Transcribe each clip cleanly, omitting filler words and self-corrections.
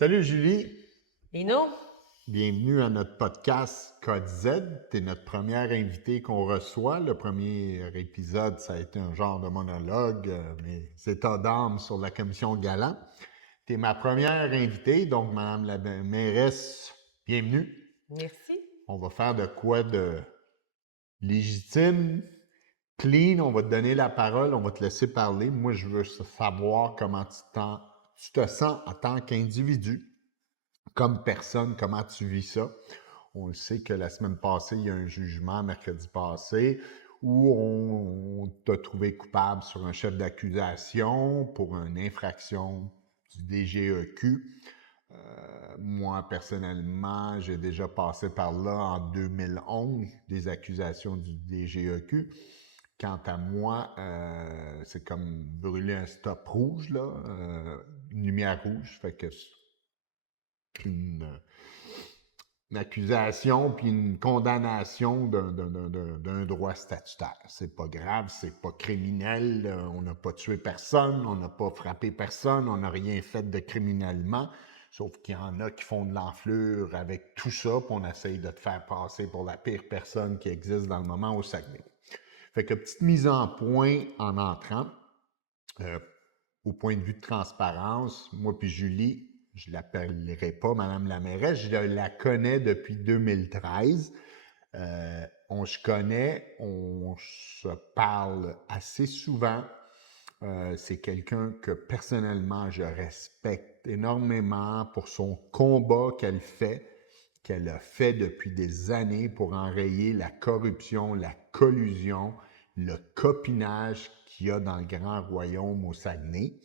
Salut Julie, Et nous? bienvenue à notre podcast Code Z. Tu es notre première invitée qu'on reçoit. Le premier épisode, ça a été un genre de monologue, mes états d'âme sur la commission Galant. Tu es ma première invitée, donc Madame la mairesse, bienvenue. Merci. On va faire de quoi de légitime, clean, on va te donner la parole, on va te laisser parler. Moi, je veux savoir comment tu te sens en tant qu'individu. Comme personne, comment tu vis ça? On le sait que la semaine passée, il y a un jugement, mercredi passé, où on t'a trouvé coupable sur un chef d'accusation pour une infraction du DGEQ. Moi, personnellement, j'ai déjà passé par là en 2011, des accusations du DGEQ. Quant à moi, c'est comme brûler un stop rouge, là, une lumière rouge, fait que une accusation puis une condamnation d'un droit statutaire. C'est pas grave, c'est pas criminel, on n'a pas tué personne, on n'a pas frappé personne, on n'a rien fait de criminellement, sauf qu'il y en a qui font de l'enflure avec tout ça, puis on essaye de te faire passer pour la pire personne qui existe dans le moment au Saguenay. Fait que petite mise en point en entrant, au point de vue de transparence, moi puis Julie, je ne l'appellerai pas Madame la mairesse, je la connais depuis 2013. On se connaît, on se parle assez souvent. C'est quelqu'un que personnellement je respecte énormément pour son combat qu'elle a fait depuis des années pour enrayer la corruption, la collusion, le copinage qu'il y a dans le grand royaume au Saguenay.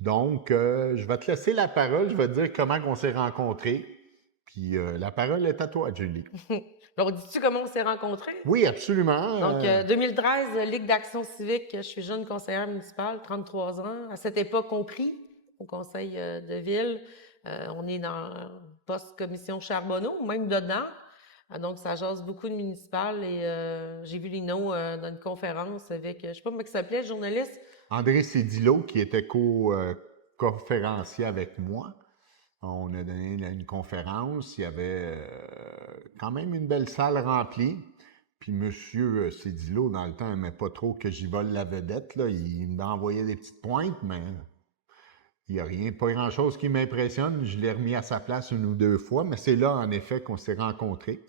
Donc, je vais te laisser la parole, je vais te dire comment on s'est rencontrés. Puis la parole est à toi, Julie. Alors, dis-tu comment on s'est rencontrés? Oui, absolument. Donc, 2013, Ligue d'action civique, je suis jeune conseillère municipale, 33 ans. À cette époque, compris au conseil de ville. On est dans post-commission Charbonneau, même dedans. Donc, ça jase beaucoup de municipales et j'ai vu Lino dans une conférence avec, je sais pas comment il s'appelait, le journaliste. André Cédillo, qui était co-conférencier avec moi. On a donné une conférence. Il y avait quand même une belle salle remplie. Puis M. Cédillo, dans le temps, n'aimait pas trop que j'y vole la vedette. Là. Il m'envoyait des petites pointes, mais il n'y a rien, pas grand-chose qui m'impressionne. Je l'ai remis à sa place une ou deux fois, mais c'est là, en effet, qu'on s'est rencontrés.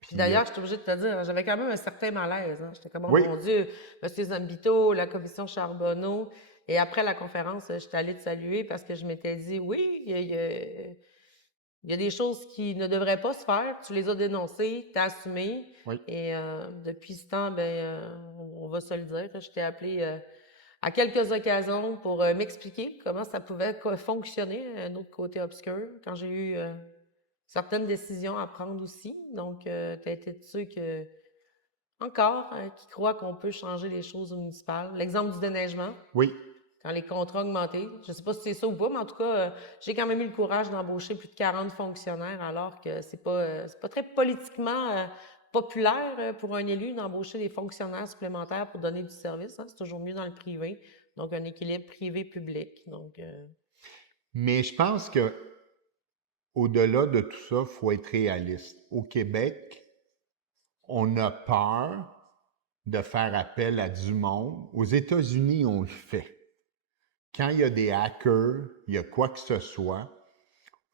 Puis Puis, d'ailleurs, je suis obligée de te dire, j'avais quand même un certain malaise. J'étais comme, oh oui, mon Dieu, M. Zambito, la commission Charbonneau. Et après la conférence, j'étais allée te saluer parce que je m'étais dit, oui, il y a des choses qui ne devraient pas se faire. Tu les as dénoncées, tu as assumé. oui. Et depuis ce temps, on va se le dire. Je t'ai appelé à quelques occasions pour m'expliquer comment ça pouvait fonctionner, un autre côté obscur, quand j'ai eu certaines décisions à prendre aussi. Donc, tu as été de ceux encore, qui croient qu'on peut changer les choses au municipal. L'exemple du déneigement, Oui. quand les contrats ont augmenté. Je ne sais pas si c'est ça ou pas, mais en tout cas, j'ai quand même eu le courage d'embaucher plus de 40 fonctionnaires, alors que c'est pas très politiquement populaire pour un élu d'embaucher des fonctionnaires supplémentaires pour donner du service. Hein. C'est toujours mieux dans le privé. Donc, un équilibre privé-public. Donc, Mais je pense que au-delà de tout ça, il faut être réaliste. Au Québec, on a peur de faire appel à du monde. Aux États-Unis, on le fait. Quand il y a des hackers, il y a quoi que ce soit,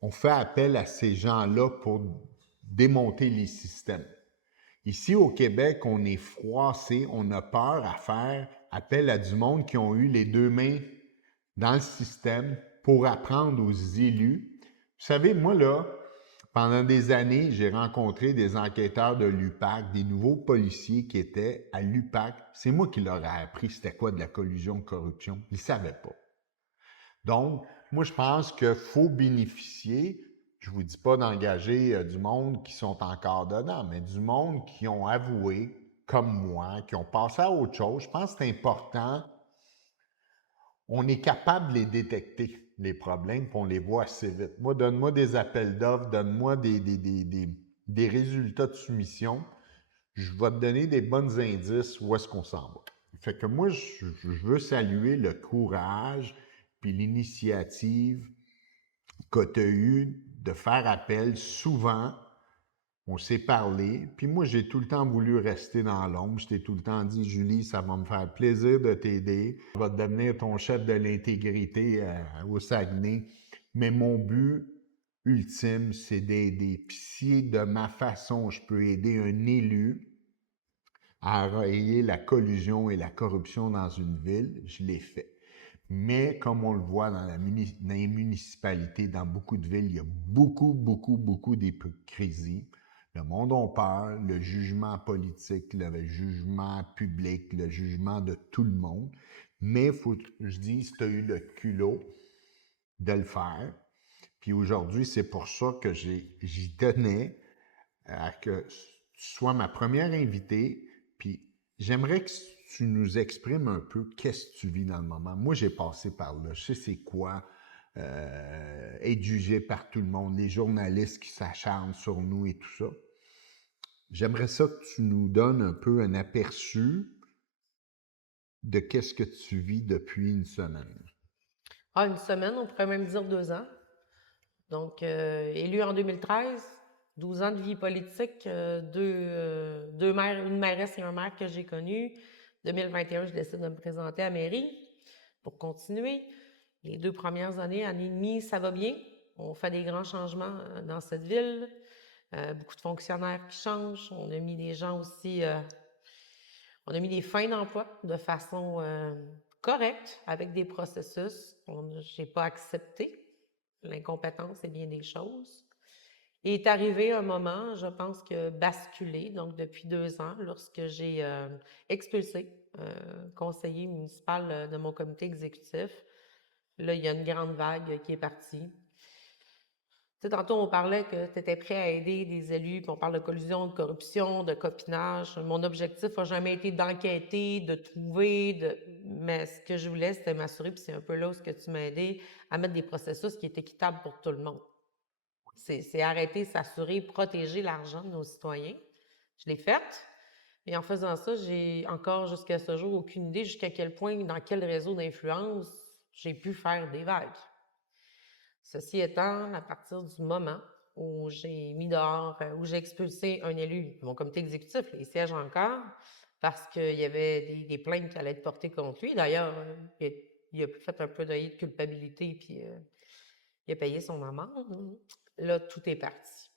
on fait appel à ces gens-là pour démonter les systèmes. Ici, au Québec, on est froissé, on a peur à faire appel à du monde qui ont eu les deux mains dans le système pour apprendre aux élus. Vous savez, moi, là, pendant des années, j'ai rencontré des enquêteurs de l'UPAC, des nouveaux policiers qui étaient à l'UPAC. C'est moi qui leur ai appris c'était quoi de la collusion de corruption. Ils ne savaient pas. Donc, moi, je pense qu'il faut bénéficier, je ne vous dis pas d'engager du monde qui sont encore dedans, mais du monde qui ont avoué, comme moi, qui ont passé à autre chose. Je pense que c'est important. On est capable de les détecter, les problèmes, puis on les voit assez vite. Moi, donne-moi des appels d'offres, donne-moi des résultats de soumission. Je vais te donner des bons indices où est-ce qu'on s'en va. Fait que moi, je veux saluer le courage puis l'initiative que tu as eu de faire appel souvent. On s'est parlé, puis moi, j'ai tout le temps voulu rester dans l'ombre. Je t'ai tout le temps dit, Julie, ça va me faire plaisir de t'aider. Je vais devenir ton chef de l'intégrité au Saguenay. Mais mon but ultime, c'est d'aider. Puis si de ma façon, je peux aider un élu à enrayer la collusion et la corruption dans une ville, je l'ai fait. Mais comme on le voit dans les municipalités, dans beaucoup de villes, il y a beaucoup d'hypocrisie. Le monde a peur, le jugement politique, le jugement public, le jugement de tout le monde. Mais il faut que je dise, tu as eu le culot de le faire. Puis aujourd'hui, c'est pour ça que j'y tenais à que tu sois ma première invitée. Puis j'aimerais que tu nous exprimes un peu qu'est-ce que tu vis dans le moment. Moi, j'ai passé par là. Je sais c'est quoi être jugé par tout le monde, les journalistes qui s'acharnent sur nous et tout ça. J'aimerais ça que tu nous donnes un peu un aperçu de qu'est-ce que tu vis depuis une semaine. Ah, une semaine, on pourrait même dire 2 ans. Donc, élu en 2013, 12 ans de vie politique, deux maires, une mairesse et un maire que j'ai connus. 2021, je décide de me présenter à la mairie pour continuer. Les 2 premières années, année et demie, ça va bien. On fait des grands changements dans cette ville. Beaucoup de fonctionnaires qui changent. On a mis des gens aussi, on a mis des fins d'emploi de façon correcte avec des processus. Je n'ai pas accepté l'incompétence et bien des choses. Et est arrivé un moment, je pense que basculé, donc depuis 2 ans, lorsque j'ai expulsé conseiller municipal de mon comité exécutif. Là, il y a une grande vague qui est partie. Tu sais, tantôt, on parlait que tu étais prêt à aider des élus, puis on parle de collusion, de corruption, de copinage. Mon objectif n'a jamais été d'enquêter, de trouver, mais ce que je voulais, c'était m'assurer, puis c'est un peu là où ce que tu m'as aidé, à mettre des processus qui étaient équitables pour tout le monde. C'est arrêter, s'assurer, protéger l'argent de nos citoyens. Je l'ai fait. Et en faisant ça, j'ai encore jusqu'à ce jour aucune idée jusqu'à quel point, dans quel réseau d'influence, j'ai pu faire des vagues. Ceci étant, à partir du moment où j'ai mis dehors, où j'ai expulsé un élu, mon comité exécutif, il siège encore, parce qu'il y avait des plaintes qui allaient être portées contre lui. D'ailleurs, il a fait un peu de culpabilité, puis il a payé son amende. Là, tout est parti.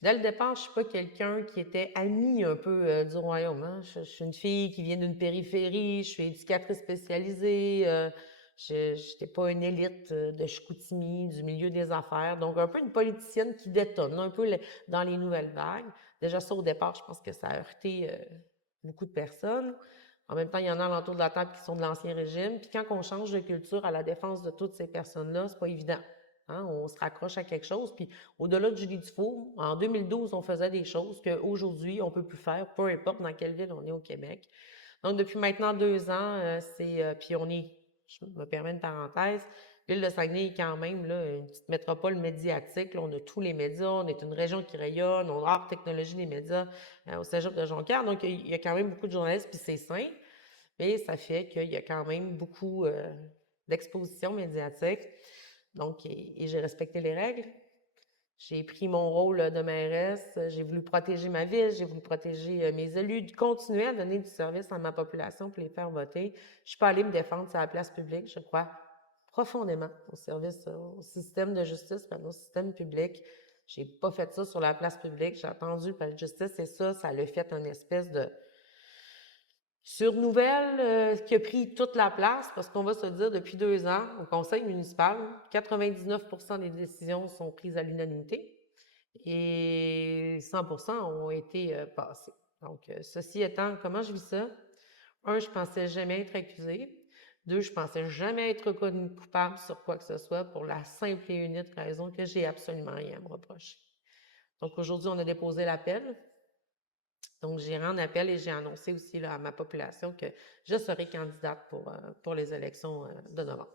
Dès le départ, je ne suis pas quelqu'un qui était ami un peu du royaume. Hein. Je suis une fille qui vient d'une périphérie, je suis éducatrice spécialisée, je n'étais pas une élite de Chicoutimi, du milieu des affaires. Donc, un peu une politicienne qui détonne, un peu dans les nouvelles vagues. Déjà, ça, au départ, je pense que ça a heurté beaucoup de personnes. En même temps, il y en a alentour de la table qui sont de l'Ancien Régime. Puis quand on change de culture à la défense de toutes ces personnes-là, c'est pas évident. Hein? On se raccroche à quelque chose. Puis au-delà de Julie Dufault, en 2012, on faisait des choses qu'aujourd'hui, on ne peut plus faire, peu importe dans quelle ville on est au Québec. Donc, depuis maintenant 2 ans, puis on est, je me permets une parenthèse, l'île de Saguenay est quand même là, une petite métropole médiatique. Là, on a tous les médias, on est une région qui rayonne, on a art, technologie des médias au cégep de Jonquière. Donc, il y a quand même beaucoup de journalistes, puis c'est sain. Mais ça fait qu'il y a quand même beaucoup d'exposition médiatique. Donc, et j'ai respecté les règles. J'ai pris mon rôle de mairesse, j'ai voulu protéger ma ville, j'ai voulu protéger mes élus, continuer à donner du service à ma population pour les faire voter. Je ne suis pas allée me défendre sur la place publique. Je crois profondément au service, au système de justice, à nos systèmes publics. J'ai pas fait ça sur la place publique. J'ai attendu le palais de justice et ça l'a fait une espèce de surnouvelle qui a pris toute la place, parce qu'on va se dire, depuis 2 ans, au conseil municipal, 99% des décisions sont prises à l'unanimité et 100% ont été passées. Donc, ceci étant, comment je vis ça? Un, je pensais jamais être accusée. Deux, je pensais jamais être reconnue coupable sur quoi que ce soit pour la simple et unique raison que j'ai absolument rien à me reprocher. Donc, aujourd'hui, on a déposé l'appel. Donc, j'ai rendu appel et j'ai annoncé aussi là, à ma population que je serai candidate pour les élections de novembre.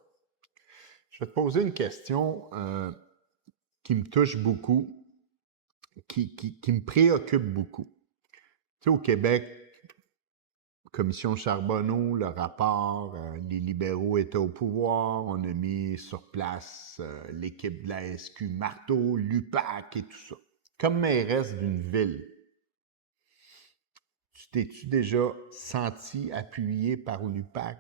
Je vais te poser une question qui me touche beaucoup, qui me préoccupe beaucoup. Tu sais, au Québec, Commission Charbonneau, le rapport, les libéraux étaient au pouvoir, on a mis sur place l'équipe de la SQ Marteau, l'UPAC et tout ça. Comme mairesse d'une ville, tu t'es-tu déjà senti appuyé par l'UPAC?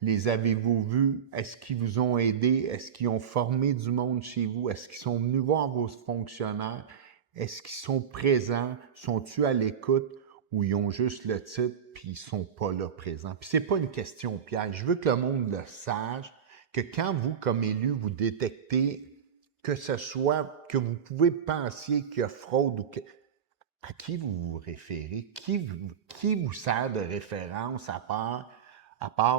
Les avez-vous vus? Est-ce qu'ils vous ont aidé? Est-ce qu'ils ont formé du monde chez vous? Est-ce qu'ils sont venus voir vos fonctionnaires? Est-ce qu'ils sont présents? Sont-ils à l'écoute? Ou ils ont juste le titre puis ils sont pas là présents? Puis c'est pas une question piège. Je veux que le monde le sache, que quand vous, comme élu, vous détectez que ce soit que vous pouvez penser qu'il y a fraude ou que à qui vous vous référez? Qui vous sert de référence à part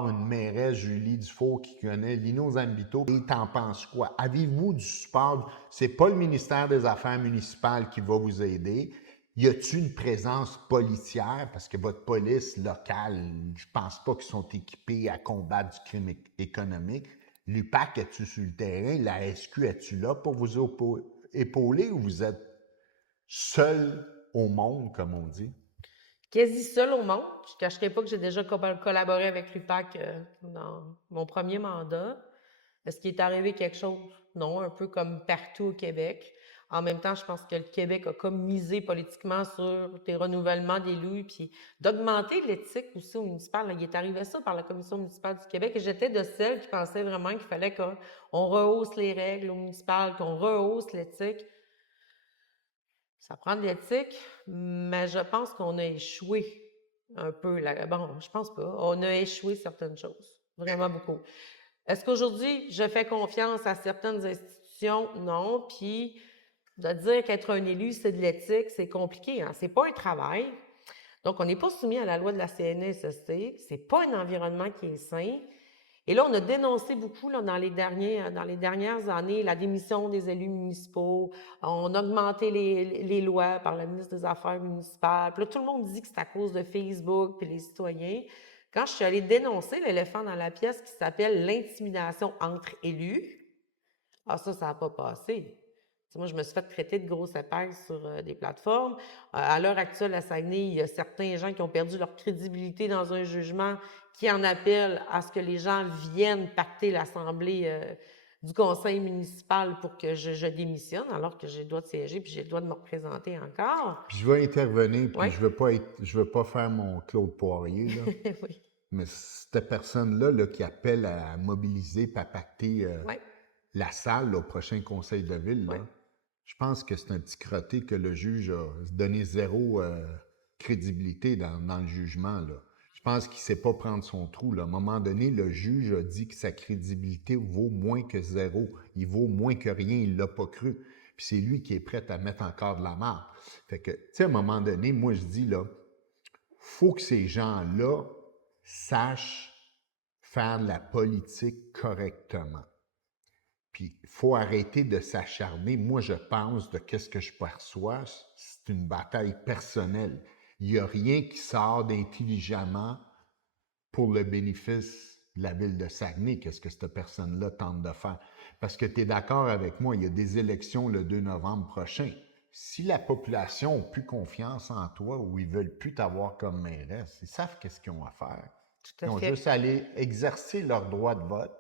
une mairesse, Julie Dufault, qui connaît Lino Zambito? Et t'en penses quoi? Avez-vous du support? C'est pas le ministère des Affaires municipales qui va vous aider. Y a-t-il une présence policière? Parce que votre police locale, je pense pas qu'ils sont équipés à combattre du crime économique. L'UPAC, es-tu sur le terrain? La SQ, es-tu là pour vous épauler ou vous êtes seul au monde, comme on dit? Quasi seul au monde. Je ne cacherai pas que j'ai déjà collaboré avec l'UPAC dans mon premier mandat. Est-ce qu'il est arrivé quelque chose? Non, un peu comme partout au Québec. En même temps, je pense que le Québec a comme misé politiquement sur des renouvellements d'élus, puis d'augmenter l'éthique aussi au municipal. Là, il est arrivé ça par la Commission municipale du Québec et j'étais de celles qui pensaient vraiment qu'il fallait qu'on rehausse les règles au municipal, qu'on rehausse l'éthique. Ça prend de l'éthique, mais je pense qu'on a échoué un peu. Bon, je pense pas. On a échoué certaines choses, vraiment beaucoup. Est-ce qu'aujourd'hui, je fais confiance à certaines institutions? Non. Puis, de dire qu'être un élu, c'est de l'éthique, c'est compliqué. Hein? C'est pas un travail. Donc, on n'est pas soumis à la loi de la CNESST. C'est pas un environnement qui est sain. Et là, on a dénoncé beaucoup là, dans les dernières années la démission des élus municipaux. On a augmenté les lois par le ministre des Affaires municipales. Puis là, tout le monde dit que c'est à cause de Facebook puis les citoyens. Quand je suis allée dénoncer l'éléphant dans la pièce qui s'appelle l'intimidation entre élus, ça n'a pas passé. T'sais, moi, je me suis fait traiter de grosse épaisse sur des plateformes. À l'heure actuelle, à Saguenay, il y a certains gens qui ont perdu leur crédibilité dans un jugement qui en appelle à ce que les gens viennent pacter l'assemblée du conseil municipal pour que je démissionne, alors que j'ai le droit de siéger puis j'ai le droit de me représenter encore. Puis je vais intervenir, puis Oui. je veux pas faire mon Claude Poirier, là. Oui. Mais cette personne-là là, qui appelle à mobiliser et à pacter Oui. la salle là, au prochain conseil de ville, là, Oui. je pense que c'est un petit crotté que le juge a donné zéro crédibilité dans le jugement. Là. Je pense qu'il ne sait pas prendre son trou. Là. À un moment donné, le juge a dit que sa crédibilité vaut moins que zéro. Il vaut moins que rien. Il ne l'a pas cru. Puis c'est lui qui est prêt à mettre encore de la marde. Fait que, tu sais, à un moment donné, moi, je dis, là, faut que ces gens-là sachent faire de la politique correctement. Puis, il faut arrêter de s'acharner. Moi, je pense de qu'est-ce que je perçois, c'est une bataille personnelle. Il n'y a rien qui sort d'intelligemment pour le bénéfice de la ville de Saguenay, qu'est-ce que cette personne-là tente de faire. Parce que tu es d'accord avec moi, il y a des élections le 2 novembre prochain. Si la population n'a plus confiance en toi ou ils ne veulent plus t'avoir comme mairesse, ils savent qu'est-ce qu'ils ont à faire. Tout à Ils ont fait. juste à aller exercer leur droit de vote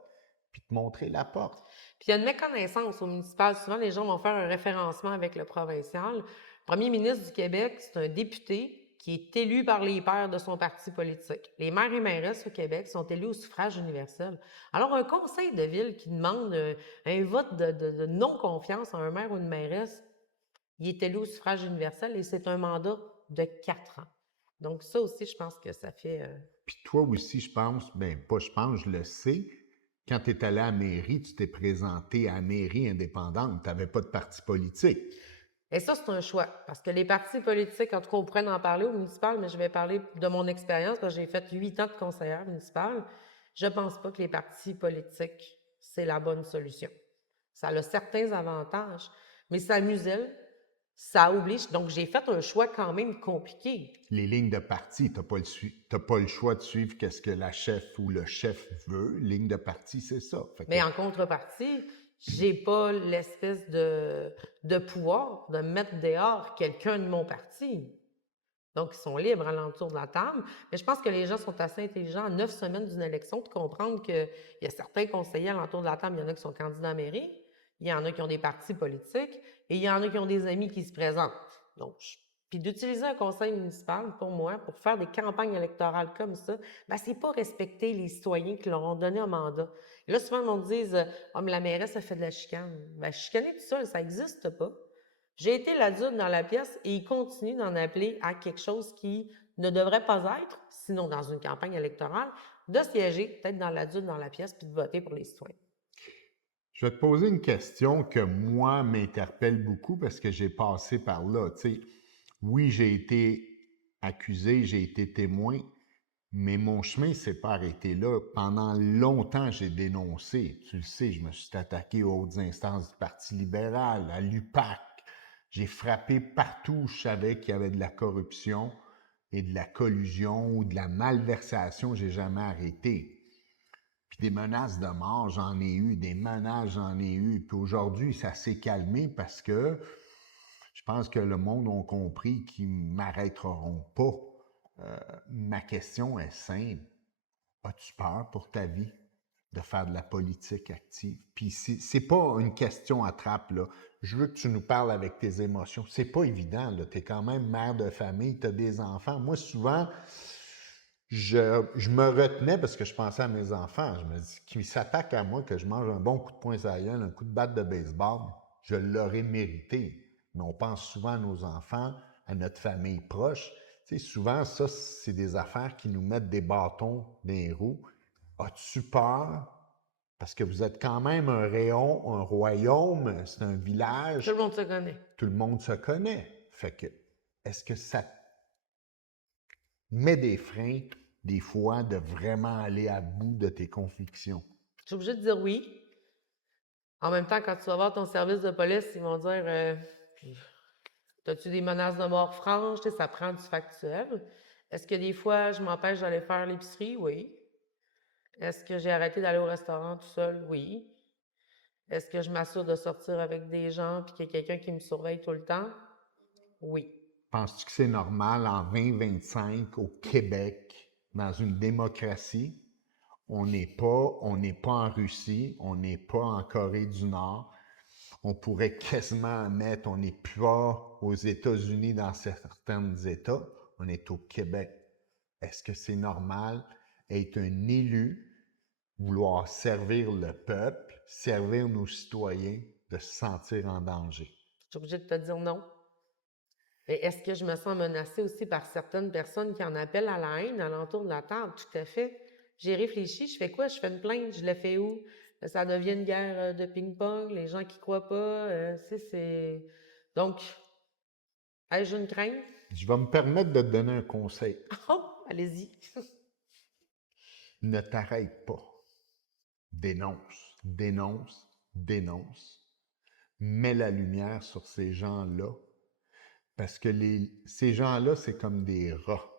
puis te montrer la porte. Puis il y a une méconnaissance au municipal. Souvent, les gens vont faire un référencement avec le provincial. Le premier ministre du Québec, c'est un député qui est élu par les pairs de son parti politique. Les maires et mairesses au Québec sont élus au suffrage universel. Alors, un conseil de ville qui demande un vote de non-confiance à un maire ou une mairesse, il est élu au suffrage universel et c'est un mandat de 4 ans. Donc, ça aussi, je pense que ça fait... Puis toi aussi, je pense, ben pas je pense, je le sais, quand tu es allé à la mairie, tu t'es présenté à la mairie indépendante, tu n'avais pas de parti politique. Et ça, c'est un choix, parce que les partis politiques, en tout cas, on pourrait en parler au municipal, mais je vais parler de mon expérience, parce que j'ai fait 8 ans de conseillère municipale. Je ne pense pas que les partis politiques, c'est la bonne solution. Ça a certains avantages, mais ça muselle, ça oblige. Donc, j'ai fait un choix quand même compliqué. Les lignes de parti, tu n'as pas le choix de suivre ce que la chef ou le chef veut. Ligne de parti, c'est ça. Mais en contrepartie, j'ai pas l'espèce de pouvoir de mettre dehors quelqu'un de mon parti. Donc, ils sont libres alentour de la table. Mais je pense que les gens sont assez intelligents en 9 semaines d'une élection de comprendre qu'il y a certains conseillers alentour de la table. Il y en a qui sont candidats à la mairie, il y en a qui ont des partis politiques et il y en a qui ont des amis qui se présentent. Donc, puis d'utiliser un conseil municipal, pour moi, pour faire des campagnes électorales comme ça, ben, c'est pas respecter les citoyens qui leur ont donné un mandat. Et là, souvent, on me dit ah, mais la mairesse, ça fait de la chicane. Ben, chicaner tout seul, ça n'existe pas. J'ai été l'adulte dans la pièce et il continue d'en appeler à quelque chose qui ne devrait pas être, sinon dans une campagne électorale, de siéger peut-être dans l'adulte dans la pièce puis de voter pour les citoyens. Je vais te poser une question que moi m'interpelle beaucoup parce que j'ai passé par là. Tu sais, oui, j'ai été accusé, j'ai été témoin, mais mon chemin ne s'est pas arrêté là. Pendant longtemps, j'ai dénoncé. Tu le sais, je me suis attaqué aux hautes instances du Parti libéral, à l'UPAC. J'ai frappé partout où je savais qu'il y avait de la corruption et de la collusion ou de la malversation. J'ai jamais arrêté. Puis des menaces de mort, j'en ai eu, des menaces, j'en ai eu. Puis aujourd'hui, ça s'est calmé parce que je pense que le monde a compris qu'ils ne m'arrêteront pas. Ma question est simple. As-tu peur pour ta vie de faire de la politique active? Puis c'est pas une question à trappe, là. Je veux que tu nous parles avec tes émotions. C'est pas évident, là. T'es quand même mère de famille, t'as des enfants. Moi, souvent, je me retenais parce que je pensais à mes enfants. Je me dis qu'ils s'attaquent à moi, que je mange un bon coup de poing sur la gueule, un coup de batte de baseball, je l'aurais mérité. Mais on pense souvent à nos enfants, à notre famille proche. Tu sais, souvent, ça, c'est des affaires qui nous mettent des bâtons dans les roues. As-tu peur? Parce que vous êtes quand même un rayon, un royaume, c'est un Tout village, le monde se connaît. tout le monde se connaît. Fait que, est-ce que ça met des freins, des fois, de vraiment aller à bout de tes convictions? Je suis obligée de dire oui. En même temps, quand tu vas voir ton service de police, ils vont dire as-tu des menaces de mort franches? Tu sais, ça prend du factuel. Est-ce que des fois, je m'empêche d'aller faire l'épicerie? Oui. Est-ce que j'ai arrêté d'aller au restaurant tout seul? Oui. Est-ce que je m'assure de sortir avec des gens puis qu'il y a quelqu'un qui me surveille tout le temps? Oui. Penses-tu que c'est normal en 2025 au Québec, dans une démocratie? On n'est pas en Russie, on n'est pas en Corée du Nord. On pourrait quasiment mettre, on n'est pas aux États-Unis dans certains États, on est au Québec. Est-ce que c'est normal être un élu, vouloir servir le peuple, servir nos citoyens, de se sentir en danger? Je suis obligée de te dire non. Mais est-ce que je me sens menacée aussi par certaines personnes qui en appellent à la haine alentour de la table? Tout à fait. J'ai réfléchi, je fais quoi? Je fais une plainte, je le fais où? Ça devient une guerre de ping-pong, les gens qui croient pas, c'est... Donc, ai-je une crainte? Je vais me permettre de te donner un conseil. Oh, allez-y. Ne t'arrête pas. Dénonce, dénonce, dénonce. Mets la lumière sur ces gens-là. Parce que ces gens-là, c'est comme des rats.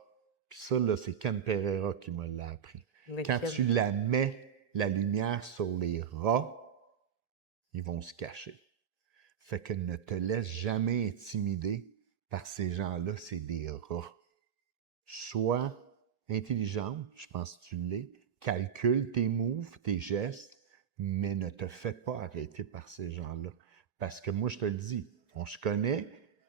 Puis ça, là, c'est Ken Pereira qui me l'a appris. Quand Lequel? tu la mets, la lumière sur les rats, ils vont se cacher. Fait que ne te laisse jamais intimider par ces gens-là, c'est des rats. Sois intelligente, je pense que tu l'es, calcule tes moves, tes gestes, mais ne te fais pas arrêter par ces gens-là. Parce que moi, je te le dis, on se connaît,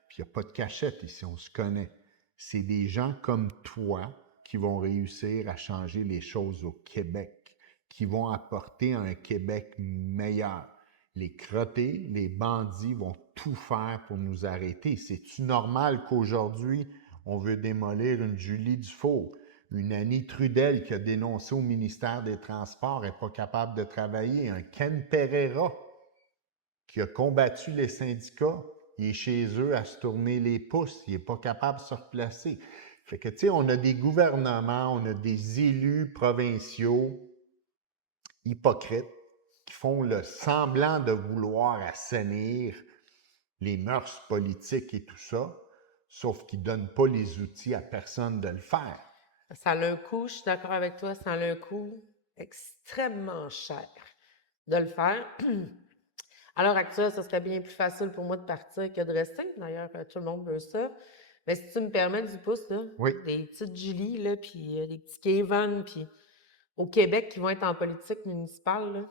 puis il n'y a pas de cachette ici, on se connaît. C'est des gens comme toi qui vont réussir à changer les choses au Québec, qui vont apporter un Québec meilleur. Les crottés, les bandits vont tout faire pour nous arrêter. C'est-tu normal qu'aujourd'hui, on veut démolir une Julie Dufault, une Annie Trudel qui a dénoncé au ministère des Transports n'est pas capable de travailler, un Ken Pereira qui a combattu les syndicats, il est chez eux à se tourner les pouces, il n'est pas capable de se replacer. Fait que, tu sais, on a des gouvernements, on a des élus provinciaux hypocrites qui font le semblant de vouloir assainir les mœurs politiques et tout ça, sauf qu'ils ne donnent pas les outils à personne de le faire. Ça a un coût, je suis d'accord avec toi, ça a un coût extrêmement cher de le faire. À l'heure actuelle, ce serait bien plus facile pour moi de partir que de rester. D'ailleurs, tout le monde veut ça. Mais si tu me permets du pouce, là, Oui. des petites Julie, là, puis des petits Kevin, puis au Québec qui vont être en politique municipale, là,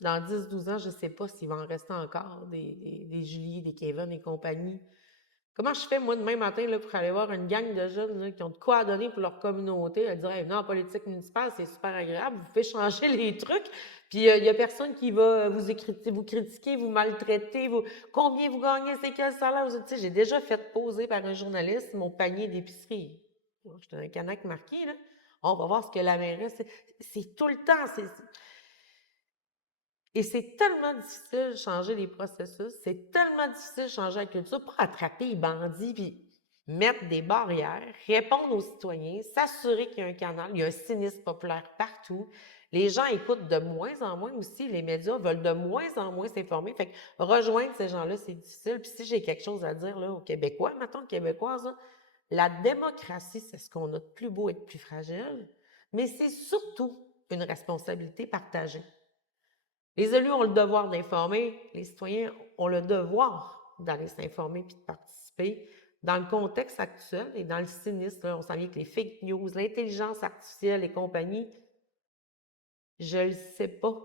dans 10-12 ans, je ne sais pas s'il va en rester encore des Julie, des Kevin et compagnie. Comment je fais, moi, demain matin, là, pour aller voir une gang de jeunes là, qui ont de quoi à donner pour leur communauté, à dire, hey, venez en politique municipale, c'est super agréable, vous pouvez changer les trucs, puis il n'y a personne qui va vous critiquer, vous maltraiter, combien vous gagnez, c'est quel salaire, tu sais, j'ai déjà fait poser par un journaliste mon panier d'épicerie. J'étais un canac marqué, là. On va voir ce que la mairesse, c'est tout le temps, et c'est tellement difficile de changer les processus, c'est tellement difficile de changer la culture pour attraper les bandits, puis mettre des barrières, répondre aux citoyens, s'assurer qu'il y a un canal, il y a un cynisme populaire partout. Les gens écoutent de moins en moins aussi, les médias veulent de moins en moins s'informer. Fait que rejoindre ces gens-là, c'est difficile. Puis si j'ai quelque chose à dire là, aux Québécois, mettons Québécoises, là, la démocratie, c'est ce qu'on a de plus beau et de plus fragile, mais c'est surtout une responsabilité partagée. Les élus ont le devoir d'informer, les citoyens ont le devoir d'aller s'informer puis de participer. Dans le contexte actuel et dans le cynisme, là, on s'en vient avec les fake news, l'intelligence artificielle et compagnie, je ne sais pas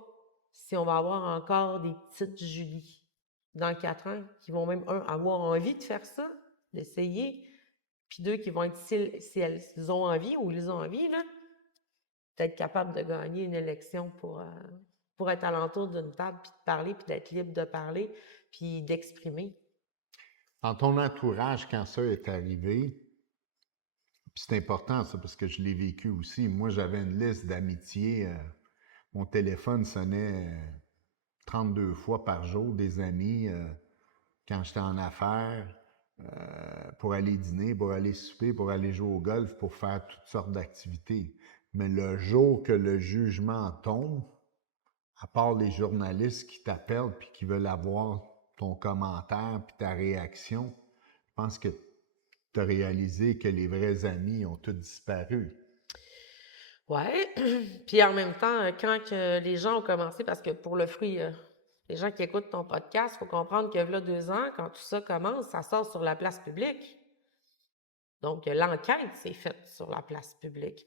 si on va avoir encore des petites Julie dans 4 ans qui vont même, un, avoir envie de faire ça, d'essayer, puis deux, qui vont être, si elles ont envie ou ils ont envie, là, d'être capables de gagner une élection pour être alentour d'une table, puis de parler, puis d'être libre de parler, puis d'exprimer. Dans ton entourage, quand ça est arrivé, puis c'est important ça parce que je l'ai vécu aussi. Moi, j'avais une liste d'amitié. Mon téléphone sonnait 32 fois par jour des amis quand j'étais en affaires pour aller dîner, pour aller souper, pour aller jouer au golf, pour faire toutes sortes d'activités. Mais le jour que le jugement tombe, à part les journalistes qui t'appellent puis qui veulent avoir ton commentaire puis ta réaction, je pense que tu as réalisé que les vrais amis ont tous disparu. Ouais. Puis en même temps, quand que les gens ont commencé, parce que pour le fruit, les gens qui écoutent ton podcast, il faut comprendre que là, 2 ans, quand tout ça commence, ça sort sur la place publique. Donc, l'enquête s'est faite sur la place publique.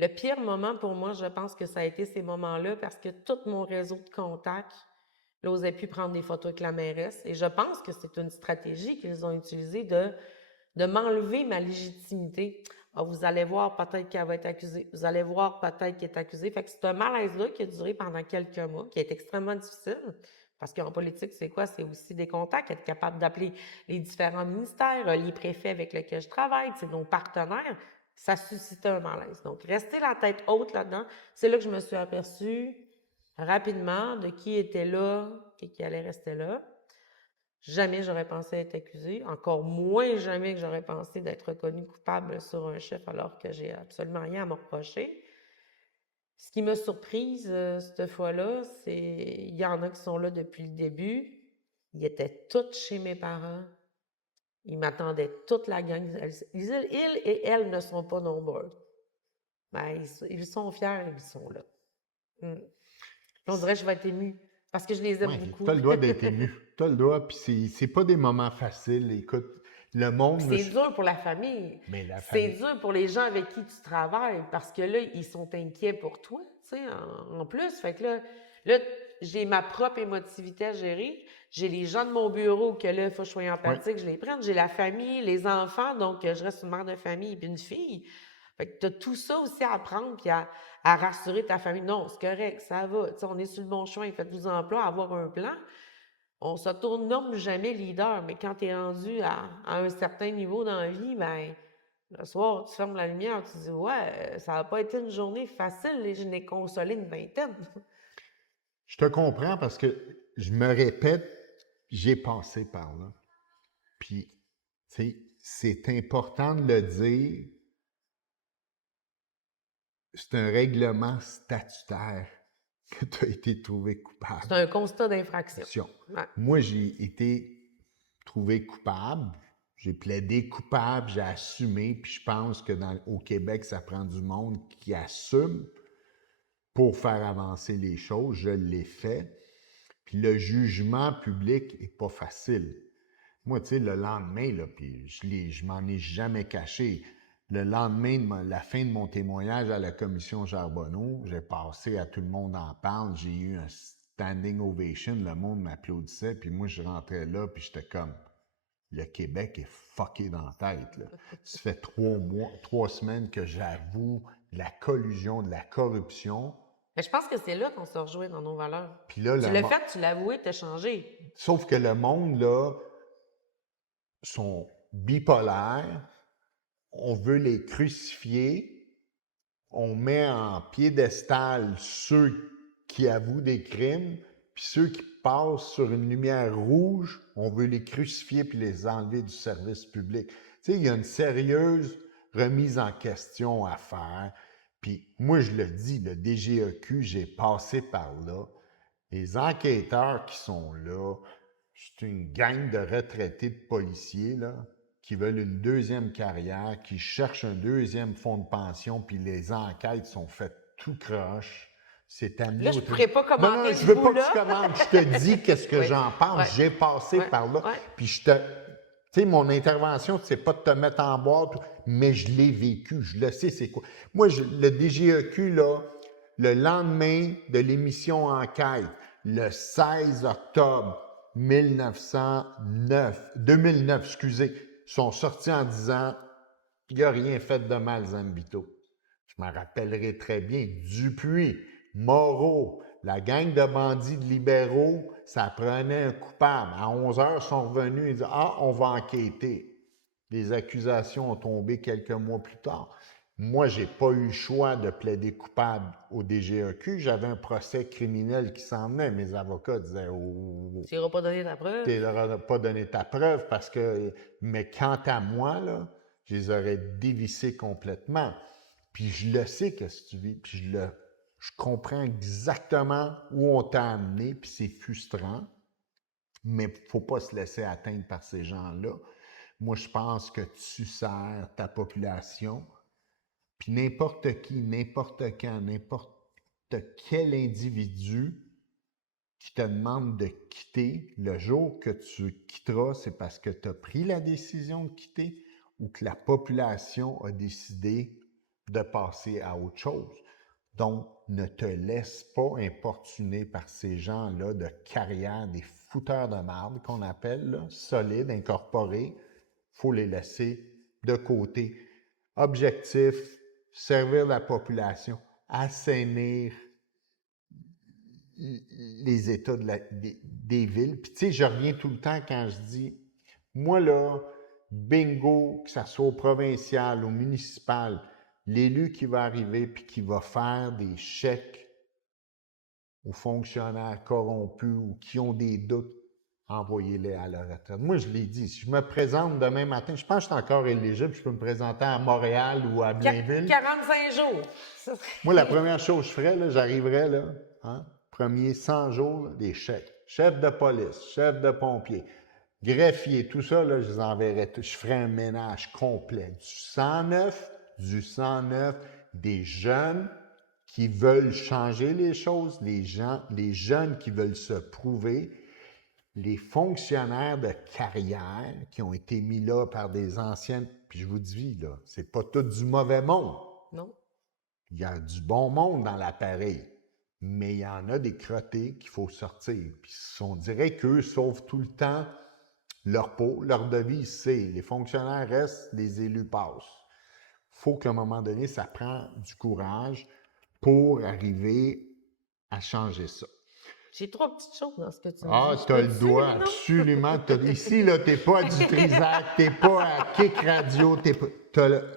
Le pire moment pour moi, je pense que ça a été ces moments-là parce que tout mon réseau de contacts n'osait plus prendre des photos avec la mairesse. Et je pense que c'est une stratégie qu'ils ont utilisée de m'enlever ma légitimité. Ah, vous allez voir peut-être qu'elle va être accusée. Vous allez voir peut-être qu'elle est accusée. Fait que c'est un malaise-là qui a duré pendant quelques mois, qui est extrêmement difficile. Parce qu'en politique, c'est quoi? C'est aussi des contacts, être capable d'appeler les différents ministères, les préfets avec lesquels je travaille, c'est nos partenaires. Ça suscite un malaise. Donc, rester la tête haute là-dedans, c'est là que je me suis aperçue rapidement de qui était là et qui allait rester là. Jamais j'aurais pensé être accusée, encore moins jamais que j'aurais pensé d'être reconnue coupable sur un chef alors que j'ai absolument rien à me reprocher. Ce qui m'a surprise cette fois-là, c'est il y en a qui sont là depuis le début. Ils étaient tous chez mes parents. Ils m'attendaient toute la gang. Ils et elles ne sont pas nombreux. Ben, ils sont fiers, ils sont là. Mm. On dirait que je vais être émue parce que je les aime Oui, tu beaucoup. as le droit d'être ému. Tu as le droit, puis c'est pas des moments faciles. Écoute, le monde me... C'est dur pour la famille. Mais la C'est famille... dur pour les gens avec qui tu travailles parce que là, ils sont inquiets pour toi, tu sais, en plus. Fait que là, j'ai ma propre émotivité à gérer. J'ai les gens de mon bureau que là, il faut que je sois Oui. empathique, je les prenne. J'ai la famille, les enfants, donc je reste une mère de famille et une fille. Fait que tu as tout ça aussi à apprendre puis à rassurer ta famille. Non, c'est correct, ça va. Tu sais, on est sur le bon chemin. Faites-vous en plan, avoir un plan. On s'autonomme jamais leader, mais quand tu es rendu à un certain niveau dans la vie, ben, le soir, tu fermes la lumière, tu dis ouais, ça n'a pas été une journée facile et je n'ai consolé une vingtaine. Je te comprends parce que je me répète, j'ai passé par là. Puis, tu sais, c'est important de le dire, c'est un règlement statutaire que tu as été trouvé C'est coupable. un constat d'infraction. Ouais. Moi, j'ai été trouvé coupable, j'ai plaidé coupable, j'ai assumé, puis je pense que au Québec, ça prend du monde qui assume pour faire avancer les choses. Je l'ai fait. Puis le jugement public n'est pas facile. Moi, tu sais, le lendemain, là, puis je m'en ai jamais caché. Le lendemain de la fin de mon témoignage à la commission Charbonneau, j'ai passé à Tout le monde en parle, j'ai eu un standing ovation, le monde m'applaudissait, puis moi, je rentrais là, puis j'étais comme, le Québec est fucké dans la tête, là. Ça fait 3 semaines que j'avoue la collusion, de la corruption. Mais je pense que c'est là qu'on se rejoint dans nos valeurs. Puis là, Tu l'as fait, tu l'as avoué, tu as changé. sauf que le monde, là, sont bipolaires. On veut les crucifier. On met en piédestal ceux qui avouent des crimes, puis ceux qui passent sur une lumière rouge, on veut les crucifier puis les enlever du service public. Tu sais, il y a une sérieuse remise en question à faire. Puis moi, je le dis, le DGEQ, j'ai passé par là. Les enquêteurs qui sont là, c'est une gang de retraités de policiers, là, qui veulent une deuxième carrière, qui cherchent un deuxième fonds de pension, puis les enquêtes sont faites tout croche. C'est amené Là, je au ne pourrais pas commenter non, je ce veux pas que bout-là. tu commentes. Je te dis qu'est-ce que Oui, j'en pense. ouais, J'ai passé ouais, par là. ouais. Puis tu sais, mon intervention, c'est pas de te mettre en boîte, mais je l'ai vécu. Je le sais, c'est quoi. Moi, le DGEQ, là, le lendemain de l'émission Enquête, le 16 octobre 2009, excusez, sont sortis en disant « Il n'a rien fait de mal, Zambito ». Je m'en rappellerai très bien. Dupuis, Moreau, la gang de bandits de libéraux, ça prenait un coupable. À 11 heures, ils sont revenus et disent « Ah, on va enquêter ». Les accusations ont tombé quelques mois plus tard. Moi, je n'ai pas eu le choix de plaider coupable au DGEQ. J'avais un procès criminel qui s'en venait. Mes avocats disaient oh, Tu n'iras pas donner ta preuve. tu n'auras pas donné ta preuve parce que. Mais quant à moi, là, je les aurais dévissés complètement. Puis je le sais que tu vis. Puis je comprends exactement où on t'a amené. Puis c'est frustrant. Mais il ne faut pas se laisser atteindre par ces gens-là. Moi, je pense que tu sers ta population. Puis n'importe qui, n'importe quand, n'importe quel individu qui te demande de quitter, le jour que tu quitteras, c'est parce que tu as pris la décision de quitter ou que la population a décidé de passer à autre chose. Donc, ne te laisse pas importuner par ces gens-là de carrière, des fouteurs de marde qu'on appelle, là, solides, incorporés. Il faut les laisser de côté. Objectif, servir la population, assainir les États des villes. Puis tu sais, je reviens tout le temps quand je dis, moi là, bingo, que ça soit au provincial, au municipal, l'élu qui va arriver puis qui va faire des chèques aux fonctionnaires corrompus ou qui ont des doutes, envoyez-les à la retraite. Moi, je l'ai dit, si je me présente demain matin, je pense que je suis encore éligible, je peux me présenter à Montréal ou à Blainville. 45 jours. Moi, la première chose que je ferais, là, j'arriverais, là, hein, premier 100 jours, là, des chèques. Chef de police, chef de pompier, greffier, tout ça, là, je les enverrais. Je ferais un ménage complet. Du 109, des jeunes qui veulent changer les choses, les jeunes qui veulent se prouver, les fonctionnaires de carrière qui ont été mis là par des anciennes. Puis je vous dis, là, c'est pas tout du mauvais monde. Non. Il y a du bon monde dans l'appareil, mais il y en a des crottés qu'il faut sortir. Puis on dirait qu'eux sauvent tout le temps leur peau, leur devise, c'est les fonctionnaires restent, les élus passent. Il faut qu'à un moment donné, ça prend du courage pour arriver à changer ça. J'ai trois petites choses dans ce que tu me Ah, dis. tu as le droit, absolument. Ici, là, tu n'es pas à du Trisac, tu n'es pas à Kick Radio,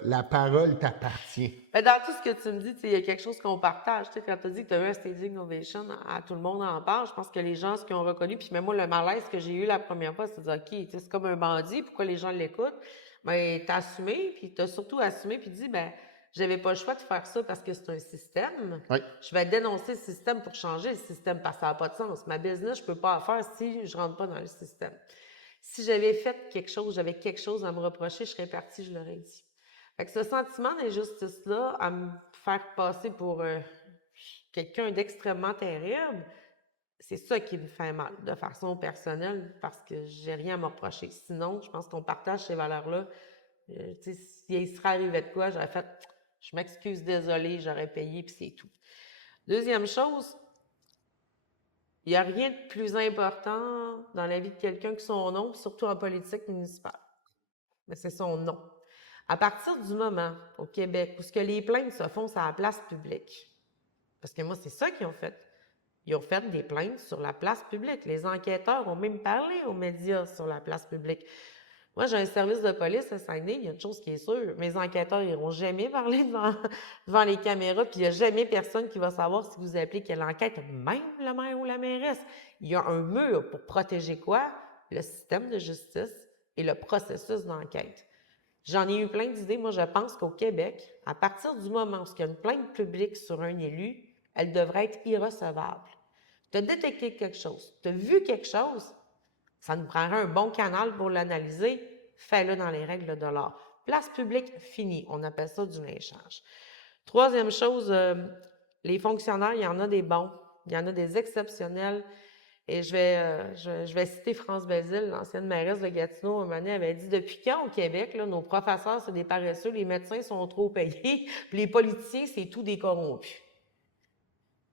la parole t'appartient. Ben, dans tout ce que tu me dis, il y a quelque chose qu'on partage. Tu sais, quand tu as dit que tu as eu un standing ovation, à tout le monde en parle. Je pense que les gens, ce qu'ils ont reconnu, puis même moi, le malaise que j'ai eu la première fois, c'est de dire, OK, c'est comme un bandit, pourquoi les gens l'écoutent? Ben, tu as assumé, puis tu as surtout assumé, puis dit, ben, j'avais pas le choix de faire ça parce que c'est un système. Oui. Je vais dénoncer le système pour changer le système parce que ça n'a pas de sens. Ma business, je peux pas la faire si je rentre pas dans le système. Si j'avais fait quelque chose, j'avais quelque chose à me reprocher, je serais partie, je l'aurais dit. Fait que ce sentiment d'injustice-là, à me faire passer pour quelqu'un d'extrêmement terrible, c'est ça qui me fait mal, de façon personnelle, parce que j'ai rien à me reprocher. Sinon, je pense qu'on partage ces valeurs-là. Tu sais, s'il serait arrivé de quoi, j'aurais fait « Je m'excuse, désolé, j'aurais payé, puis c'est tout. » Deuxième chose, il n'y a rien de plus important dans la vie de quelqu'un que son nom, puis surtout en politique municipale. Mais c'est son nom. À partir du moment au Québec où ce que les plaintes se font, c'est à la place publique. Parce que moi, c'est ça qu'ils ont fait. Ils ont fait des plaintes sur la place publique. Les enquêteurs ont même parlé aux médias sur la place publique. Moi, j'ai un service de police à Saguenay, il y a une chose qui est sûre, mes enquêteurs n'iront jamais parler devant les caméras, puis il n'y a jamais personne qui va savoir si vous appelez quelle enquête, même le maire ou la mairesse. Il y a un mur pour protéger quoi? Le système de justice et le processus d'enquête. J'en ai eu plein d'idées. Moi, je pense qu'au Québec, à partir du moment où il y a une plainte publique sur un élu, elle devrait être irrecevable. Tu as détecté quelque chose, tu as vu quelque chose, ça nous prendrait un bon canal pour l'analyser, fais-le dans les règles de l'art. Place publique, fini. On appelle ça du lynchage. Troisième chose, les fonctionnaires, il y en a des bons, il y en a des exceptionnels. Et je vais citer France Basile, l'ancienne mairesse de Gatineau, un moment donné, avait dit « Depuis quand au Québec, là, nos professeurs, c'est des paresseux, les médecins sont trop payés, puis les politiciens, c'est tout des corrompus. »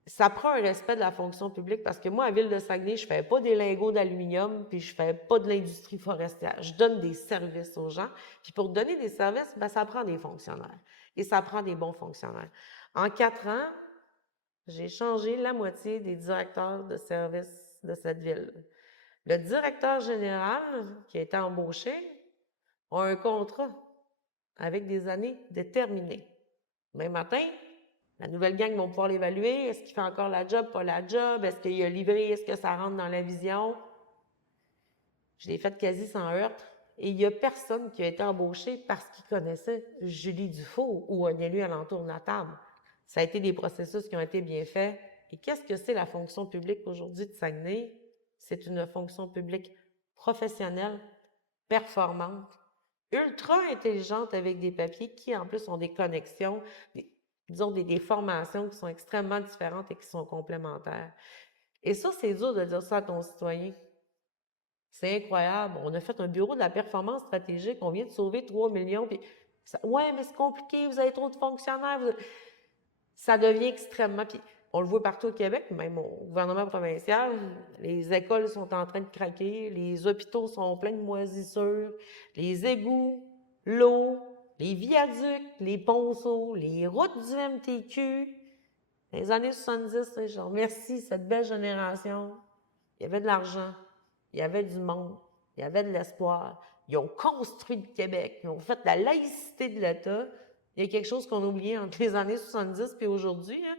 Ça prend un respect de la fonction publique parce que moi, à Ville de Saguenay, je ne fais pas des lingots d'aluminium puis je ne fais pas de l'industrie forestière. Je donne des services aux gens. Puis pour donner des services, ben, ça prend des fonctionnaires. Et ça prend des bons fonctionnaires. En 4 ans, j'ai changé la moitié des directeurs de services de cette ville. Le directeur général qui a été embauché a un contrat avec des années déterminées. Demain matin, la nouvelle gang vont pouvoir l'évaluer. Est-ce qu'il fait encore la job, pas la job? Est-ce qu'il a livré? Est-ce que ça rentre dans la vision? Je l'ai fait quasi sans heurte. Et il n'y a personne qui a été embauché parce qu'il connaissait Julie Dufault ou un élu alentour de la table. Ça a été des processus qui ont été bien faits. Et qu'est-ce que c'est la fonction publique aujourd'hui de Saguenay? C'est une fonction publique professionnelle, performante, ultra intelligente avec des papiers qui, en plus, ont des connexions, des formations qui sont extrêmement différentes et qui sont complémentaires. Et ça, c'est dur de dire ça à ton citoyen. C'est incroyable. On a fait un bureau de la performance stratégique, on vient de sauver 3 millions, puis ouais, mais c'est compliqué, vous avez trop de fonctionnaires. Ça devient extrêmement... Puis on le voit partout au Québec, même au gouvernement provincial, les écoles sont en train de craquer, les hôpitaux sont pleins de moisissures, les égouts, l'eau, les viaducs, les ponceaux, les routes du MTQ. Dans les années 70, je remercie cette belle génération. Il y avait de l'argent, il y avait du monde, il y avait de l'espoir. Ils ont construit le Québec, ils ont fait la laïcité de l'État. Il y a quelque chose qu'on a oublié entre les années 70 et aujourd'hui, hein,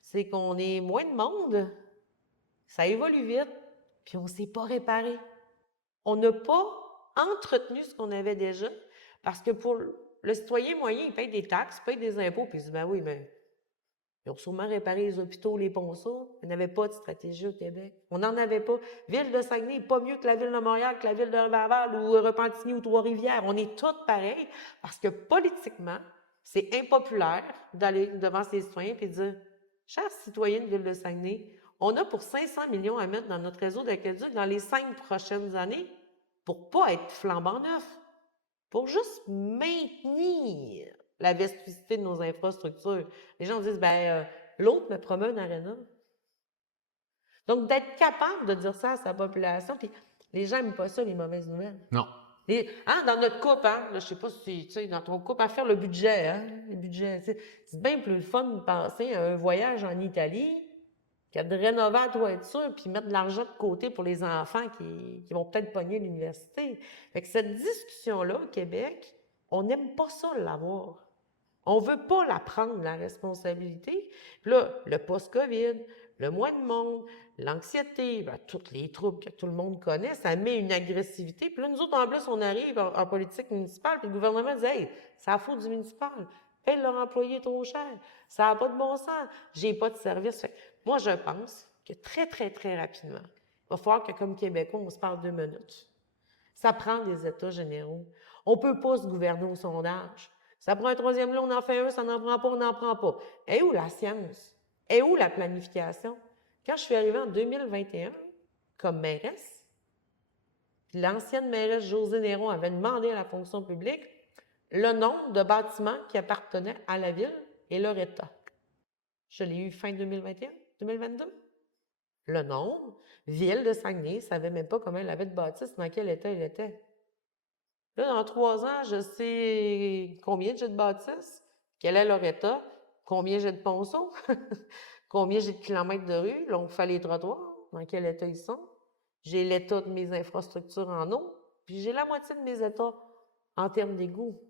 c'est qu'on est moins de monde. Ça évolue vite, puis on ne s'est pas réparé. On n'a pas entretenu ce qu'on avait déjà, parce que pour le citoyen moyen, il paye des taxes, il paye des impôts, puis il se dit « Ben oui, mais ils ont sûrement réparé les hôpitaux, les ponceaux. » Il n'y avait pas de stratégie au Québec. On n'en avait pas. Ville de Saguenay n'est pas mieux que la ville de Montréal, que la ville de Laval ou Repentigny ou Trois-Rivières. On est tous pareils parce que politiquement, c'est impopulaire d'aller devant ses citoyens et de dire « Chers citoyens de Ville de Saguenay, on a pour 500 millions à mettre dans notre réseau d'aqueduc dans les 5 prochaines années pour ne pas être flambant neuf, pour juste maintenir la vesticité de nos infrastructures. » Les gens disent « Ben, l'autre me promeut un aréna. » Donc, d'être capable de dire ça à sa population, puis les gens n'aiment pas ça, les mauvaises nouvelles. Non. Dans notre couple, là, je ne sais pas si, tu sais, dans ton couple, à faire le budget, les budgets, c'est bien plus le fun de penser à un voyage en Italie que de rénover à toi être sûr, puis mettre de l'argent de côté pour les enfants qui vont peut-être pogner l'université. Fait que cette discussion-là, au Québec, on n'aime pas ça l'avoir. On ne veut pas la prendre, la responsabilité. Puis là, le post-COVID, le moins de monde, l'anxiété, toutes les troubles que tout le monde connaît, ça met une agressivité. Puis là, nous autres, en plus, on arrive en politique municipale, puis le gouvernement dit « Hey, ça fout du municipal. Paye leur employé trop cher. Ça n'a pas de bon sens. J'ai pas de service. » Fait que moi, je pense que très, très, très rapidement, il va falloir que, comme Québécois, on se parle 2 minutes. Ça prend des états généraux. On ne peut pas se gouverner au sondage. Ça prend un 3e lot, on en fait un, ça n'en prend pas, on n'en prend pas. Et où la science? Et où la planification? Quand je suis arrivée en 2021 comme mairesse, l'ancienne mairesse Josée Néron avait demandé à la fonction publique le nombre de bâtiments qui appartenaient à la ville et leur état. Je l'ai eu fin 2021, 2022. Le nombre, ville de Saguenay, ne savait même pas comment elle avait de bâtisse, dans quel état il était. Là, dans 3 ans, je sais combien j'ai de bâtisses, quel est leur état, combien j'ai de ponceaux, combien j'ai de kilomètres de rue, l'on fait les trottoirs, dans quel état ils sont. J'ai l'état de mes infrastructures en eau, puis j'ai la moitié de mes états en termes d'égouts.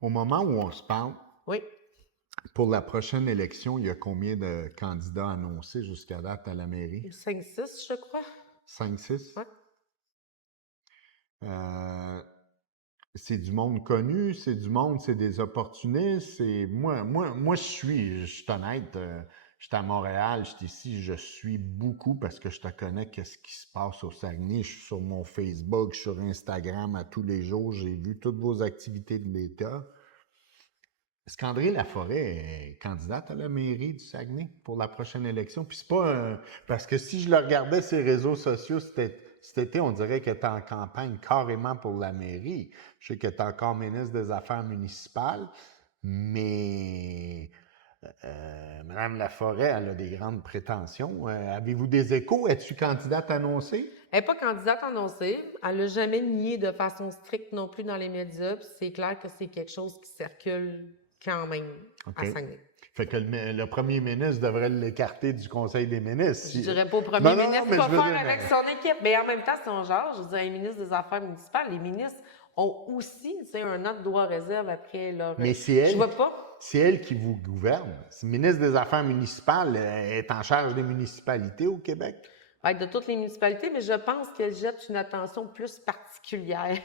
Au moment où on se parle, Oui, pour la prochaine élection, il y a combien de candidats annoncés jusqu'à date à la mairie? 5-6, je crois. 5-6? Ouais. C'est du monde connu, c'est du monde, c'est des opportunistes. Moi, je suis honnête, je suis à Montréal, je suis ici, je suis beaucoup parce que je te connais qu'est-ce qui se passe au Saguenay. Je suis sur mon Facebook, je suis sur Instagram à tous les jours, j'ai vu toutes vos activités de l'État. Est-ce qu'André Laforêt est candidate à la mairie du Saguenay pour la prochaine élection? Puis c'est pas parce que si je le regardais sur les réseaux sociaux cet été, on dirait qu'elle est en campagne carrément pour la mairie. Je sais qu'elle est encore ministre des Affaires municipales, mais Mme Laforêt, elle a des grandes prétentions. Avez-vous des échos? Es-tu candidate annoncée? Elle n'est pas candidate annoncée. Elle n'a jamais nié de façon stricte non plus dans les médias. Puis c'est clair que c'est quelque chose qui circule quand même à Saguenay. Fait que le premier ministre devrait l'écarter du Conseil des ministres. Je dirais pas au premier ministre mais ce qu'il va je veux faire dire, avec son équipe. Mais en même temps, c'est un genre. Je veux dire, un ministre des Affaires municipales, les ministres ont aussi un autre droit réserve après leur. Mais c'est elle, je vois pas. C'est elle qui vous gouverne. Le ministre des Affaires municipales est en charge des municipalités au Québec. De toutes les municipalités, mais je pense qu'elle jette une attention plus particulière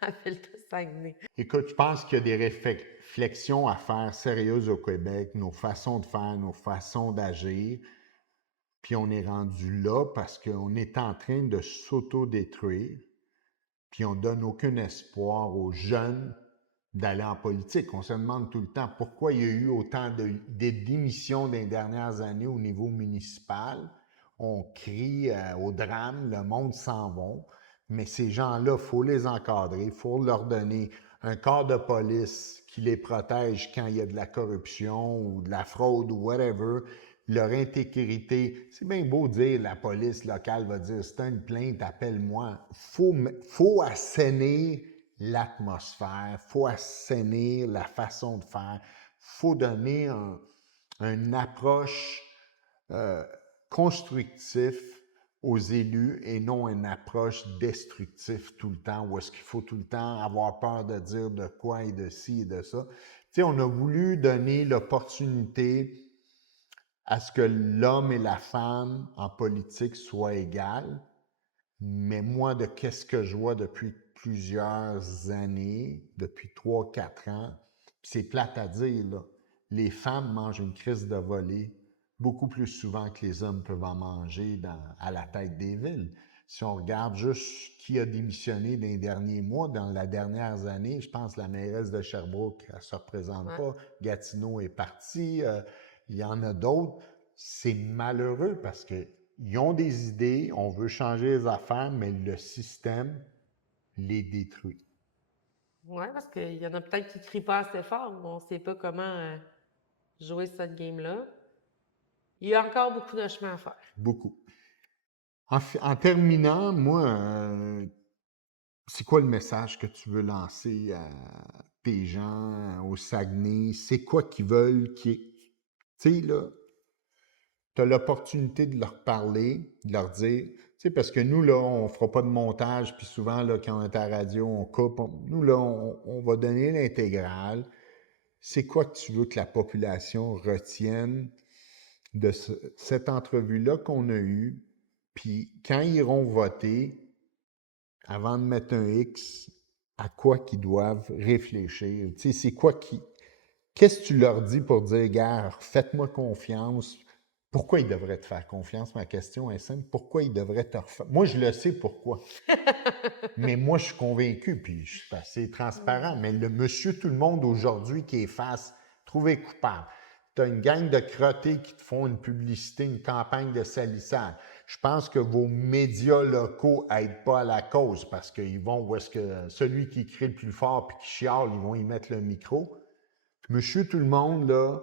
à la ville de Saguenay. Écoute, je pense qu'il y a des réflexions à faire sérieuses au Québec, nos façons de faire, nos façons d'agir. Puis on est rendu là parce qu'on est en train de s'auto-détruire. Puis on donne aucun espoir aux jeunes d'aller en politique. On se demande tout le temps pourquoi il y a eu autant de démissions dans les dernières années au niveau municipal. On crie au drame, le monde s'en va. Mais ces gens-là, il faut les encadrer, il faut leur donner un corps de police qui les protège quand il y a de la corruption ou de la fraude ou whatever. Leur intégrité, c'est bien beau dire la police locale va dire c'est une plainte, appelle-moi. Faut assainir l'atmosphère, faut assainir la façon de faire, faut donner une approche constructive aux élus et non une approche destructive tout le temps, où est-ce qu'il faut tout le temps avoir peur de dire de quoi et de ci et de ça. Tu sais, on a voulu donner l'opportunité à ce que l'homme et la femme en politique soient égales, mais moi, de qu'est-ce que je vois depuis plusieurs années, depuis 3-4 ans, c'est plate à dire, là, les femmes mangent une crise de volée beaucoup plus souvent que les hommes peuvent en manger à la tête des villes. Si on regarde juste qui a démissionné dans les derniers mois, dans les dernières années, je pense que la mairesse de Sherbrooke, elle ne se représente pas. Gatineau est parti. Il y en a d'autres. C'est malheureux parce qu'ils ont des idées, on veut changer les affaires, mais le système les détruit. Oui, parce qu'il y en a peut-être qui ne crient pas assez fort, mais on ne sait pas comment jouer cette game-là. Il y a encore beaucoup de chemin à faire. Beaucoup. En terminant, moi, c'est quoi le message que tu veux lancer à tes gens, au Saguenay? C'est quoi qu'ils veulent? Tu sais, là, tu as l'opportunité de leur parler, de leur dire, tu sais, parce que nous, là, on ne fera pas de montage, puis souvent, là, quand on est à la radio, on coupe. Nous, là, on va donner l'intégrale. C'est quoi que tu veux que la population retienne de cette entrevue-là qu'on a eue? Puis quand ils iront voter, avant de mettre un X, à quoi qu'ils doivent réfléchir? Tu sais, c'est quoi qui... Qu'est-ce que tu leur dis pour dire, gars, faites-moi confiance? Pourquoi ils devraient te faire confiance? Ma question est simple. Pourquoi ils devraient te refaire? Moi, je le sais pourquoi. Mais moi, je suis convaincu, puis je suis assez transparent. Mais le monsieur tout le monde aujourd'hui qui est face, trouvé coupable. tu as une gang de crottés qui te font une publicité, une campagne de salissage. Je pense que vos médias locaux n'aident pas à la cause parce qu'ils vont où est-ce que celui qui crie le plus fort puis qui chiale, ils vont y mettre le micro. Monsieur tout le monde, là,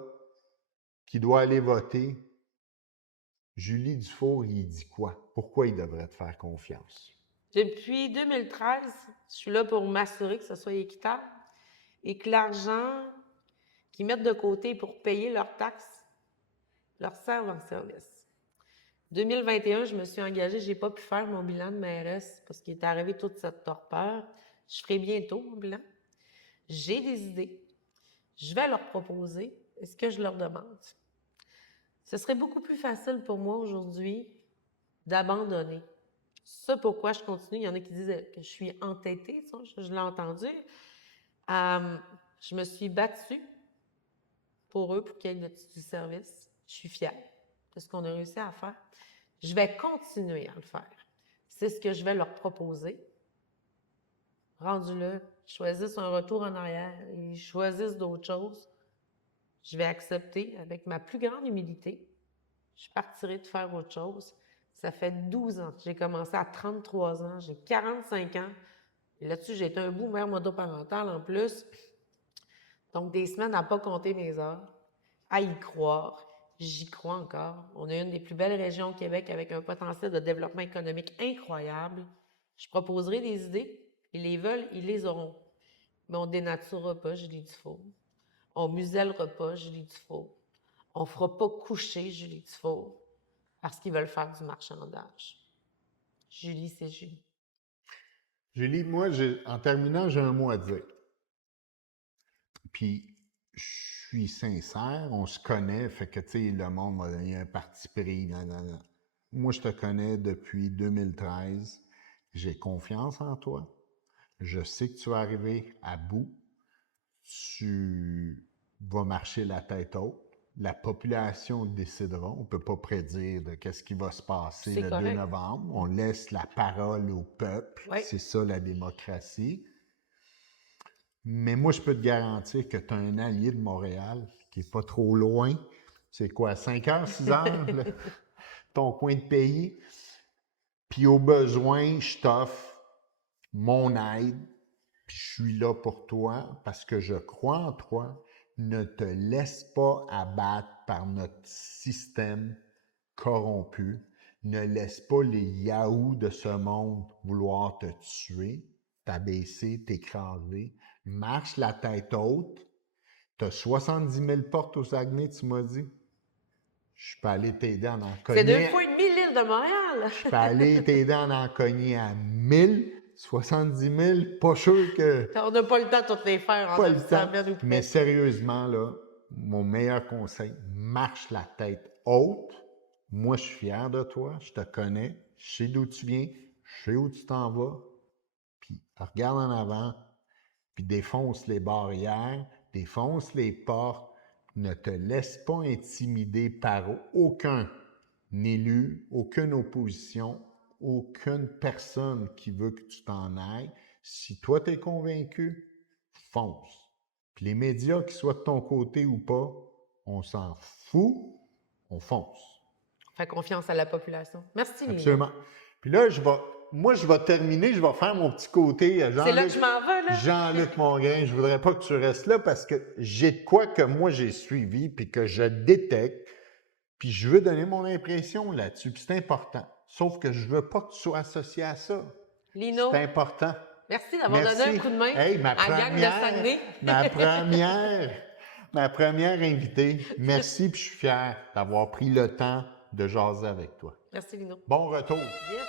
qui doit aller voter, Julie Dufour, il dit quoi? Pourquoi il devrait te faire confiance? Depuis 2013, je suis là pour m'assurer que ce soit équitable et que l'argent qu'ils mettent de côté pour payer leurs taxes leur serve en service. 2021, je me suis engagée, je n'ai pas pu faire mon bilan de mairesse parce qu'il est arrivé toute cette torpeur. Je ferai bientôt mon bilan. J'ai des idées. Je vais leur proposer ce que je leur demande. Ce serait beaucoup plus facile pour moi aujourd'hui d'abandonner. C'est pourquoi je continue. Il y en a qui disent que je suis entêtée, ça, je l'ai entendu. Je me suis battue pour eux, pour qu'il y ait du service. Je suis fière de ce qu'on a réussi à faire. Je vais continuer à le faire. C'est ce que je vais leur proposer. Rendu là, ils choisissent un retour en arrière, ils choisissent d'autres choses. Je vais accepter avec ma plus grande humilité. Je partirai de faire autre chose. Ça fait 12 ans. J'ai commencé à 33 ans. J'ai 45 ans. Et là-dessus, j'ai été un bout mère monoparentale en plus. Donc, des semaines à ne pas compter mes heures, à y croire. J'y crois encore. On a une des plus belles régions au Québec avec un potentiel de développement économique incroyable. Je proposerai des idées. Ils les veulent, ils les auront. Mais on ne dénaturera pas Julie Dufault. On ne musellera pas Julie Dufault. On ne fera pas coucher Julie Dufault parce qu'ils veulent faire du marchandage. Julie, c'est Julie. Julie, moi, en terminant, j'ai un mot à dire. Puis, je suis sincère, on se connaît, fait que, tu sais, le monde m'a donné un parti pris. Nanana. Moi, je te connais depuis 2013. J'ai confiance en toi. Je sais que tu vas arriver à bout. Tu vas marcher la tête haute. La population décidera. On ne peut pas prédire de qu'est-ce qui va se passer le 2 novembre. On laisse la parole au peuple. Oui. C'est ça, la démocratie. Mais moi, je peux te garantir que tu as un allié de Montréal qui n'est pas trop loin. C'est quoi, 5 heures, 6 heures, ton coin de pays? Puis au besoin, je t'offre mon aide, puis je suis là pour toi parce que je crois en toi. Ne te laisse pas abattre par notre système corrompu. Ne laisse pas les yahoos de ce monde vouloir te tuer, t'abaisser, t'écraser. Marche la tête haute. Tu as 70 000 portes au Saguenay, tu m'as dit. Je peux aller t'aider à en cogner. C'est 2 fois et demi l'île de Montréal. Je peux aller t'aider à en cogner à 1000. 70 000, pas sûr que... On n'a pas le temps de toutes les faire en Pas le temps. Mais sérieusement, là, mon meilleur conseil, marche la tête haute. Moi, je suis fier de toi. Je te connais. Je sais d'où tu viens. Je sais où tu t'en vas. Puis regarde en avant. Puis défonce les barrières. Défonce les portes. Ne te laisse pas intimider par aucun élu, aucune opposition, aucune personne qui veut que tu t'en ailles. Si toi, tu es convaincu, fonce. Puis les médias, qu'ils soient de ton côté ou pas, on s'en fout, on fonce. Fais confiance à la population. Merci, Lino. Absolument. Puis là, je vais terminer, je vais faire mon petit côté. C'est là que je m'en vais, là. Jean-Luc Mongrain, je voudrais pas que tu restes là parce que j'ai de quoi que moi j'ai suivi puis que je détecte. Puis je veux donner mon impression là-dessus. Puis c'est important. Sauf que je veux pas que tu sois associé à ça. Lino. C'est important. Merci d'avoir donné un coup de main à la gang de Saguenay. ma première invitée. Merci, puis je suis fier d'avoir pris le temps de jaser avec toi. Merci, Lino. Bon retour. Yes.